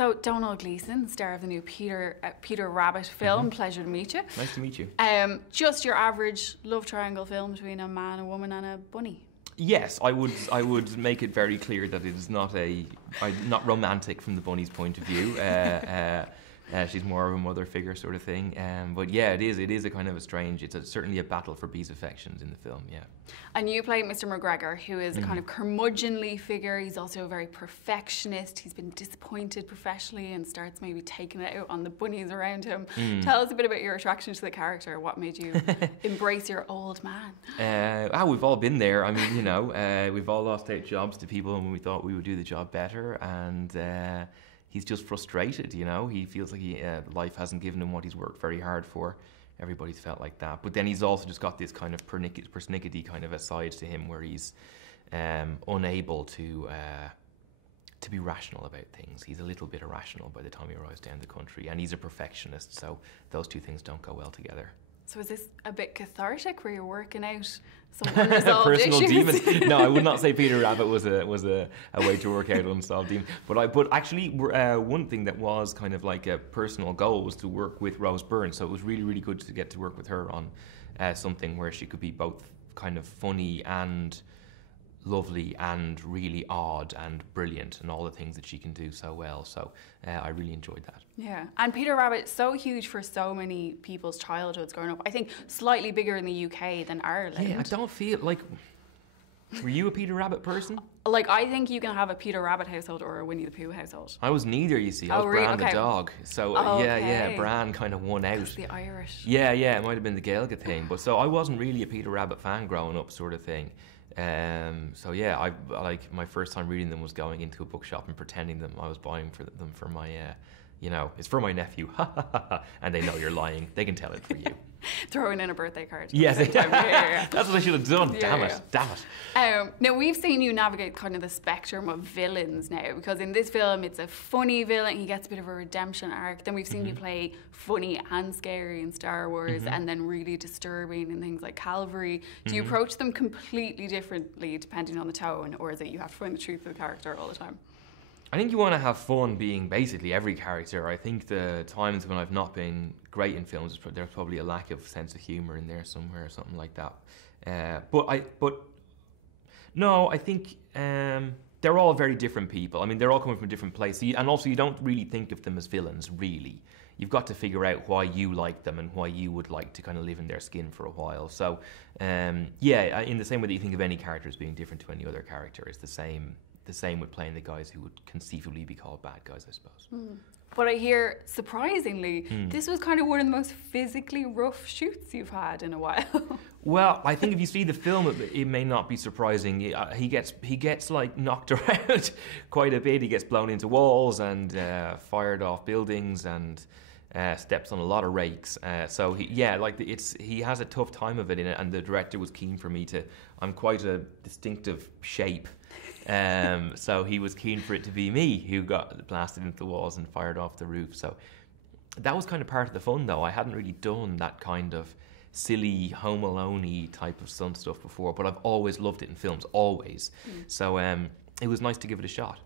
So, Domhnall Gleeson, star of the new Peter Rabbit film. Pleasure to meet you. Nice to meet you. Just your average love triangle film between a man, a woman, and a bunny. Yes, I would make it very clear that it is not not romantic from the bunny's point of view. She's more of a mother figure sort of thing. But yeah, it is a kind of a strange. It's certainly a battle for B's affections in the film. Yeah. And you play Mr. McGregor, who is a kind of curmudgeonly figure. He's also a very perfectionist. He's been disappointed professionally and starts maybe taking it out on the bunnies around him. Tell us a bit about your attraction to the character. What made you embrace your old man? We've all been there. I mean, we've all lost out jobs to people when we thought we would do the job better, and he's just frustrated. He feels like life hasn't given him what he's worked very hard for. Everybody's felt like that. But then he's also just got this kind of persnickety kind of a side to him where he's unable to be rational about things. He's a little bit irrational by the time he arrives down the country, and he's a perfectionist, so those two things don't go well together. So is this a bit cathartic where you're working out some unresolved personal issues? demons? No, I would not say Peter Rabbit was a way to work out unsolved demons. But actually, one thing that was kind of like a personal goal was to work with Rose Byrne. So it was really, really good to get to work with her on something where she could be both kind of funny and lovely and really odd and brilliant and all the things that she can do so well. So I really enjoyed that. Yeah. And Peter Rabbit, so huge for so many people's childhoods growing up. I think slightly bigger in the UK than Ireland. Yeah, I don't feel like... Were you a Peter Rabbit person? Like, I think you can have a Peter Rabbit household or a Winnie the Pooh household. I was neither, you see. I was Bran the dog. So, okay. Bran kind of won out. That's the Irish. Yeah, it might have been the Gaeilge thing. But so I wasn't really a Peter Rabbit fan growing up sort of thing. So yeah, I like my first time reading them was going into a bookshop and pretending them I was buying them for my, it's for my nephew, and they know you're lying. They can tell it for you. Throwing in a birthday card. Yes, that's what I should have done. Damn it. Now we've seen you navigate kind of the spectrum of villains now, because in this film it's a funny villain. He gets a bit of a redemption arc. Then we've seen you play funny and scary in Star Wars, and then really disturbing in things like Calvary. Do you approach them completely differently depending on the tone, or is it you have to find the truth of the character all the time? I think you want to have fun being basically every character. I think the times when I've not been great in films, there's probably a lack of sense of humour in there somewhere or something like that. I think they're all very different people. I mean, they're all coming from a different place. And also you don't really think of them as villains, really. You've got to figure out why you like them and why you would like to kind of live in their skin for a while. So, in the same way that you think of any character as being different to any other character, it's the same with playing the guys who would conceivably be called bad guys, I suppose. But I hear, surprisingly, this was kind of one of the most physically rough shoots you've had in a while. Well, I think if you see the film, it may not be surprising. He gets like knocked around quite a bit. He gets blown into walls and fired off buildings and steps on a lot of rakes. So he has a tough time of it in it. And the director was keen for me to. I'm quite a distinctive shape. So he was keen for it to be me who got blasted into the walls and fired off the roof. So that was kind of part of the fun, though. I hadn't really done that kind of silly Home Alone-y type of stunt stuff before, but I've always loved it in films, always. So it was nice to give it a shot.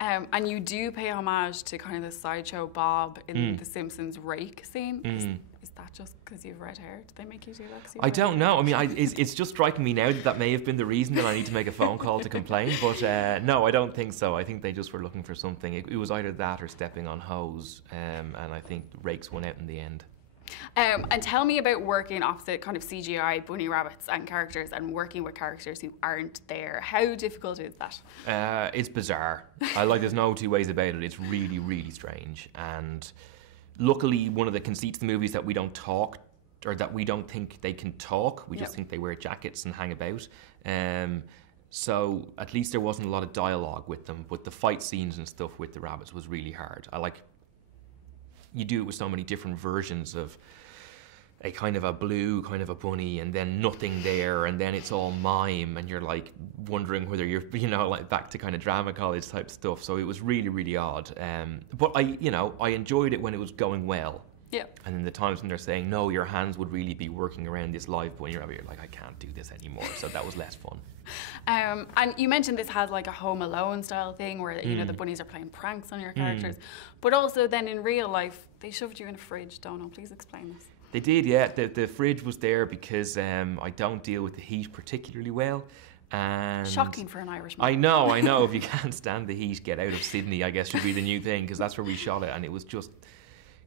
And you do pay homage to kind of the sideshow Bob in the Simpsons rake scene. Is that just because you have red hair? Did they make you do that? I don't know. I mean, it's just striking me now that may have been the reason that I need to make a phone call to complain. But no, I don't think so. I think they just were looking for something. It was either that or stepping on hose. And I think rakes won out in the end. And tell me about working opposite kind of CGI bunny rabbits and characters and working with characters who aren't there. How difficult is that? It's bizarre. There's no two ways about it. It's really, really strange. And luckily, one of the conceits of the movie is that we don't talk, or that we don't think they can talk. We just think they wear jackets and hang about. So at least there wasn't a lot of dialogue with them. But the fight scenes and stuff with the rabbits was really hard. You do it with so many different versions of a kind of a blue kind of a bunny, and then nothing there, and then it's all mime, and you're like wondering whether you're like back to kind of drama college type stuff. So it was really, really odd. But I enjoyed it when it was going well. Yeah. And then the times when they're saying, no, your hands would really be working around this live boy, and you're like, I can't do this anymore. So that was less fun. And you mentioned this has like a Home Alone style thing where, you know, the bunnies are playing pranks on your characters. But also then in real life, they shoved you in a fridge. Domhnall, please explain this. They did, yeah. The fridge was there because I don't deal with the heat particularly well. And shocking for an Irishman. I know. If you can't stand the heat, get out of Sydney, I guess should be the new thing, because that's where we shot it, and it was just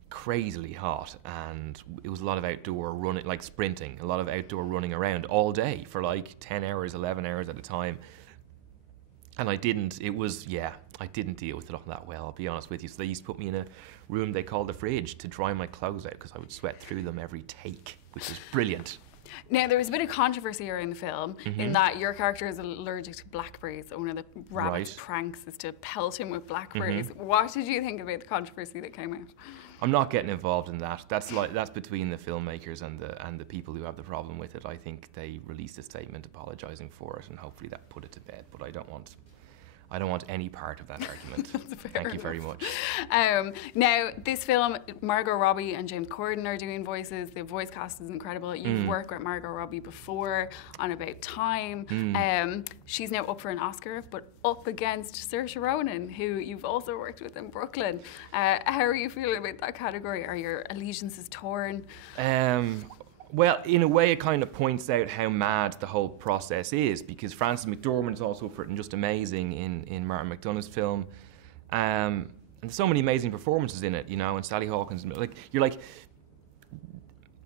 crazily hot, and it was a lot of outdoor running, like sprinting, a lot of outdoor running around all day for like 10 hours, 11 hours at a time. And I didn't deal with it all that well, I'll be honest with you. So they used to put me in a room they called the fridge to dry my clothes out, because I would sweat through them every take, which was brilliant. Now, there was a bit of controversy around the film in that your character is allergic to blackberries. One of the rabbit's pranks is to pelt him with blackberries. What did you think about the controversy that came out? I'm not getting involved in that. That's between the filmmakers and the people who have the problem with it. I think they released a statement apologising for it, and hopefully that put it to bed. But I don't want any part of that argument. Thank you very much. Now, this film, Margot Robbie and James Corden are doing voices. The voice cast is incredible. You've worked with Margot Robbie before on About Time. She's now up for an Oscar, but up against Saoirse Ronan, who you've also worked with in Brooklyn. How are you feeling about that category? Are your allegiances torn? Well, in a way, it kind of points out how mad the whole process is, because Frances McDormand is also up for it and just amazing in Martin McDonagh's film. And there's so many amazing performances in it, you know, and Sally Hawkins.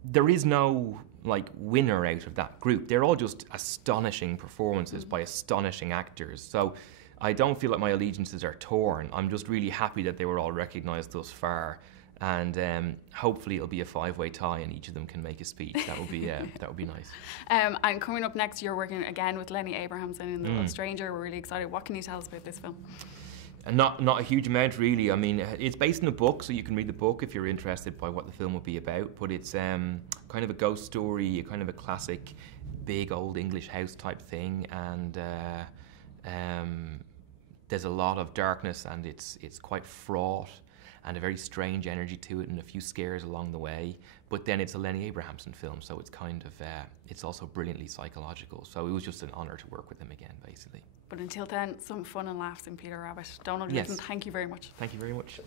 There is no, winner out of that group. They're all just astonishing performances by astonishing actors. So I don't feel like my allegiances are torn. I'm just really happy that they were all recognised thus far. And hopefully it'll be a 5-way tie, and each of them can make a speech. That would be nice. And coming up next, you're working again with Lenny Abrahamson in The Little Stranger. We're really excited. What can you tell us about this film? Not a huge amount, really. I mean, it's based on a book, so you can read the book if you're interested by what the film will be about. But it's kind of a ghost story, kind of a classic, big old English house type thing, and there's a lot of darkness, and it's quite fraught, and a very strange energy to it, and a few scares along the way. But then it's a Lenny Abrahamson film, so it's kind of, it's also brilliantly psychological. So it was just an honour to work with him again, basically. But until then, some fun and laughs in Peter Rabbit. Domhnall Gleeson, thank you very much. Thank you very much.